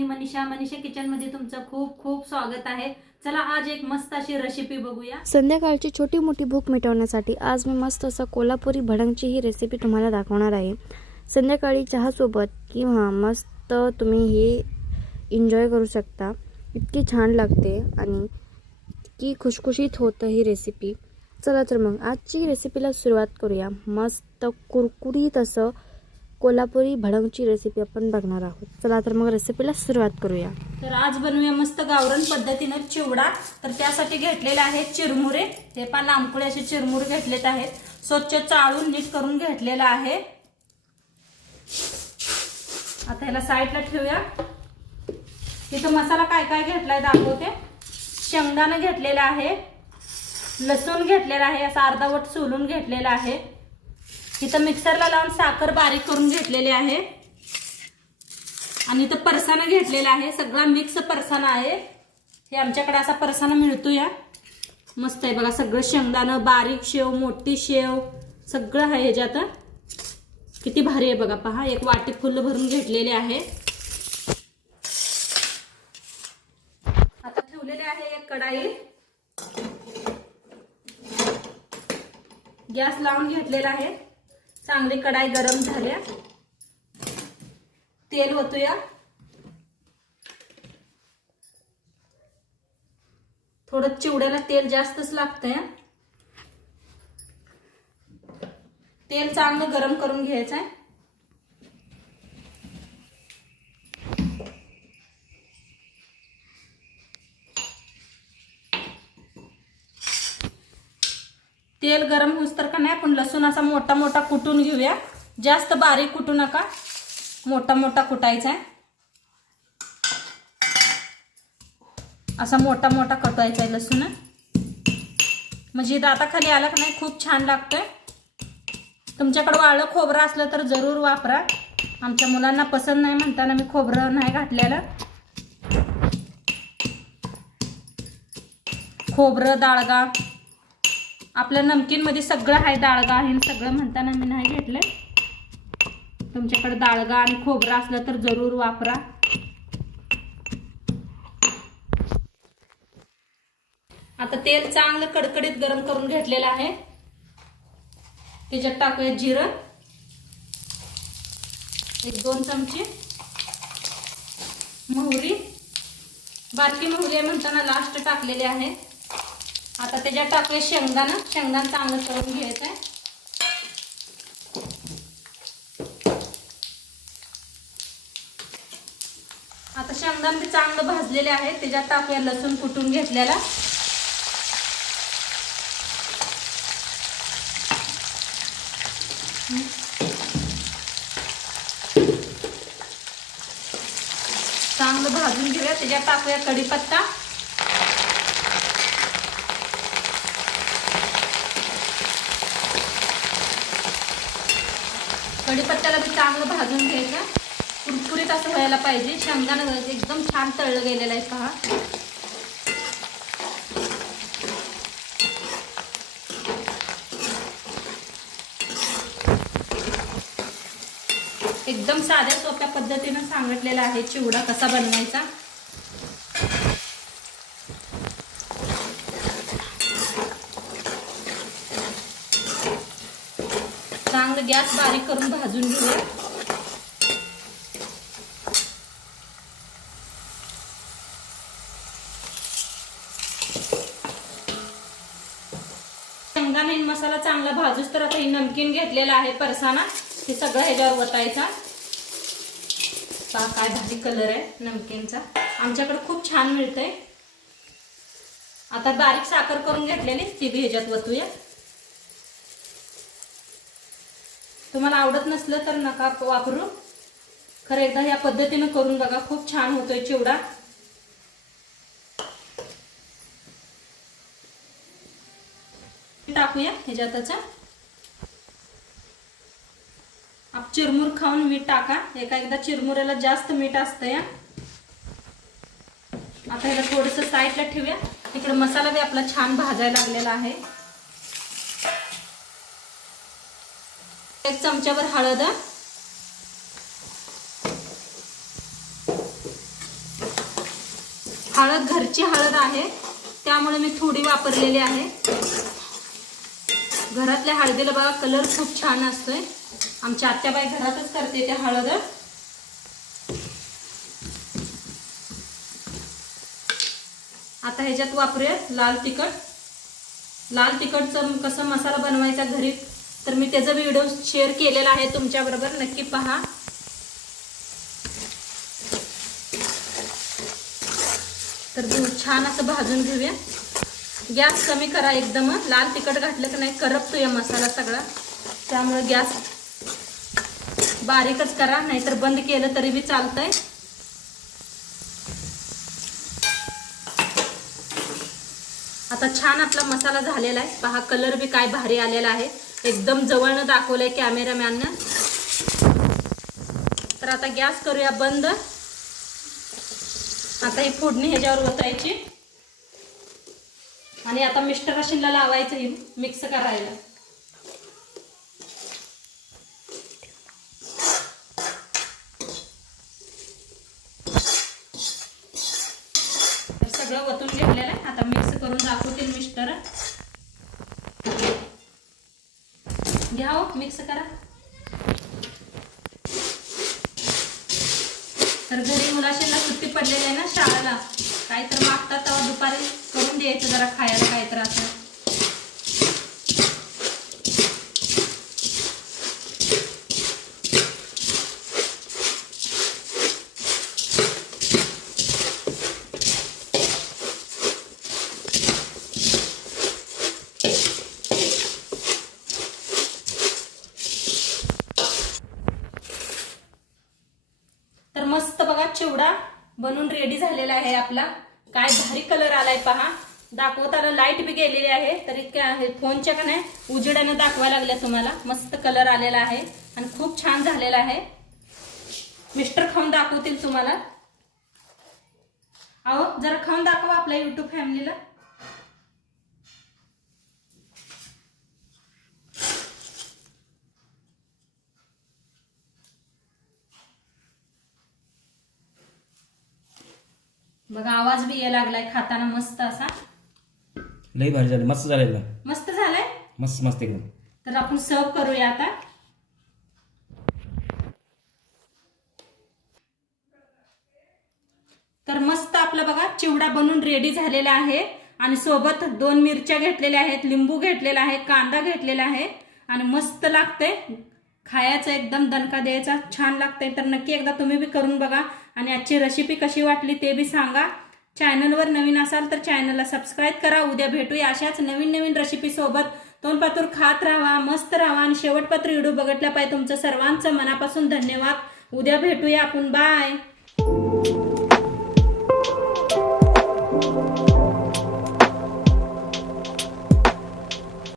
मी Manisha kitchen मध्ये तुमचं खूप खूप स्वागत आहे। चला आज एक मस्त अशी रेसिपी बघूया। संध्याकाळची छोटी मोठी भूक मिटवण्यासाठी आज मी मस्त असं कोल्हापुरी भडंगची ही रेसिपी तुम्हाला दाखवणार आहे। संध्याकाळी चहासोबत किंवा मस्त तुम्ही हे एन्जॉय करू शकता। इतकी छान लागते आणि इतकी खुशखुशीत होतं ही रेसिपी। चला तर मग आजची रेसिपीला सुरुवात करूया। मस्त कुरकुरीत असं कोल्हापुरी भडंगची रेसिपी आपण बघणार आहोत। चला तर मग रेसिपीला सुरुवात करूया। तर आज बनवूया मस्त गावरान पद्धतीने चिवडा। तर त्यासाठी घेतलेले आहेत चिरमुरे। हे पण लांबकुळे असे चिरमुरे घेतलेत आहेत। स्वच्छ चाळून नीट करून घेतलेला आहे। आता ह्याला साईडला ठेवूया। इथं मसाला काय काय घेतलाय दाखवते। शेंगदाणे घेतलेला आहे, लसूण घेतलेला आहे, असा अर्धावट सोलून घेतलेला आहे। इथं मिक्सरला लावून साखर बारीक करून घेतलेली आहे आणि इथं परसाना घेतलेला आहे। सगळा मिक्स परसाना आहे। हे आमच्याकडे असा परसाना मिळतो या। मस्त आहे बघा, सगळं शेंगदाणे, बारीक शेव, मोठी शेव सगळं आहे ह्याच्यात। किती भारी आहे बघा, पहा एक वाटी फुल भरून घेतलेले आहे। आता ठेवलेले आहे एक कढाई, गॅस लावून घेतलेला आहे। चांगली कढाई गरम झाल्या, तेल ओतूया। थोडं चिवड्याला तेल जास्तच लागतंय। तेल चांगलं गरम करून घ्यायचं आहे। तेल गरम होस तर का नाही आपण लसूण असा मोठा मोठा कुटून घेऊया। जास्त बारीक कुटू नका, मोठा मोठा कुटायचा आहे। असा मोठा मोठा कटायचा आहे लसूण, म्हणजे दाताखाली आला का नाही खूप छान लागतंय। तुमच्याकडे वाळलं खोबरं असलं तर जरूर वापरा। आमच्या मुलांना पसंत नाही म्हणताना मी खोबरं नाही घातलेलं। खोबरं, डाळगा आपल्या नमकीन मध्ये सगळं आहे, डाळगा आहे सगळं म्हणताना मी नाही घेतलं। तुमच्याकडे डाळगा आणि खोबरं असलं तर जरूर वापरा। आता तेल चांगलं कडकडीत गरम करून घेतलेलं आहे। त्याच्यात टाकूया जिरं, 1-2 चमचे मोहरी, बारकी मोहरी आहे म्हणताना लास्ट टाकलेली आहे। आता त्याच्यात टाकूया शेंगदाणा, शेंगदाणा चांगलं करून घ्यायचं आहे। आता शेंगदाणे चांगलं भाजलेले आहे, त्याच्यात टाकूया लसूण कुटून घेतलेला। चांगलं भाजून घेऊया। त्याच्यात टाकूया कढीपत्ता, कढीपत्त्याला बी चांगलं भाजून घ्यायचं। कुरकुरीत असं व्हायला पाहिजे। शेंगदाणा एकदम छान तळलं गेलेलं आहे पहा। एकदम साध्या सोप्या पद्धतीने सांगितलेला आहे चिवडा कसा बनवायचा। चांगलं गॅस बारीक करून भाजून घेऊया। शेंगदाणे मसाला चांगला भाजूस तर आता ही नमकीन घेतलेला आहे परसाना, हे सगळं ह्याच्यावर ओतायचा। पहा काय भारी कलर आहे नमकीनचा, आमच्याकडे खूप छान मिळतंय। आता बारीक साखर करून घेतलेली ती बी ह्याच्यात ओतूया। तुम्हाला आवडत नसलं तर नका वापरू, खरं एकदा या पद्धतीने करून बघा, खूप छान होतोय चिवडा। टाकूया ह्याच्यातच आप चिरमुर खाऊन मीठ टाका। एकदा चिरमुऱ्याला जास्त मीठ असतं या। आता ह्याला थोडंसं साईडला ठेवूया। इकडे मसाला बी आपला छान भाजायला लागलेला आहे। 1 चमचाभर हळद, हळद घरची हळद आहे, त्यामुळे मी थोडी वापरलेली आहे. घरातल्या हळदीला बघा कलर खूप छान असतोय. आमची आत्याबाई घरातच करते त्या हळद. आता ह्याच्यात वापरूया लाल तिखट. लाल तिखटचं कसं मसाला बनवायचा घरी, तर मी त्याचा व्हिडिओ शेअर केलेला आहे तुमच्याबरोबर, नक्की पहा. तर छान असं भाजून घेऊया. गॅस कमी करा एकदम. लाल तिखट घातलं की नाही करपतोय मसाला सगळा, त्यामुळे गॅस बारीकच करा, नाहीतर बंद केलं तरी बी चालतंय. आता छान आपला मसाला झालेला आहे. पहा कलर बी काय भारी आलेला आहे. एकदम जवळनं दाखवलंय कॅमेरामॅननं. तर आता गॅस करूया बंद. आता ही फोडणी ह्याच्यावर ओतायची आणि आता मिस्टर मशीनला लावायचं ही मिक्स करायला. तर सगळं ओतून घेतलेलं आहे. आता मिक्स करून दाखवतील मिस्टर. घ्या हो, मिक्स करा. तर घरी मुलाशीला सुट्टी पडलेली आहे ना शाळेला, काहीतरी मागतात तेव्हा दुपारी करून द्यायचं जरा खायला काहीतरी असं. तर मस्त बघा चिवडा बनून रेडी झालेला आहे आपला. काय भारी कलर आलाय पहा. दाखवताना लाईट बी गेलेली आहे, तरी काय आहे फोनच्या का नाही उजेडाने दाखवायला लागल्या तुम्हाला. मस्त कलर आलेला आहे आणि खूप छान झालेला आहे. मिस्टर खाऊन दाखवतील तुम्हाला. अहो जरा खाऊन दाखवा आपल्या युट्यूब फॅमिलीला. बघा आवाज बी यायला लागलाय खाताना मस्त असा. लई भारी झालं, मस्त झालं, मस्त झालंय. मस्त मस्त एकदम. तर आपण सर्व करूया आता. तर मस्त आपला बघा चिवडा बनून रेडी झालेला आहे आणि सोबत 2 मिरच्या घेतलेल्या आहेत, लिंबू घेतलेला आहे, कांदा घेतलेला आहे आणि मस्त लागते खायचं. एकदम दणका द्यायचा, छान लागते. तर नक्की एकदा तुम्ही बी करून बघा आणि आजची रेसिपी कशी वाटली ते बी सांगा. चॅनलवर नवीन असाल तर चॅनलला सबस्क्राईब करा. उद्या भेटूया अशाच नवीन नवीन रेसिपी सोबत. तोंडपातूर खात राहा, मस्त राहा आणि शेवटपत्र व्हिडिओ बघितल्या पाहिजे. तुमचं सर्वांचं मनापासून धन्यवाद. उद्या भेटूया आपण. बाय.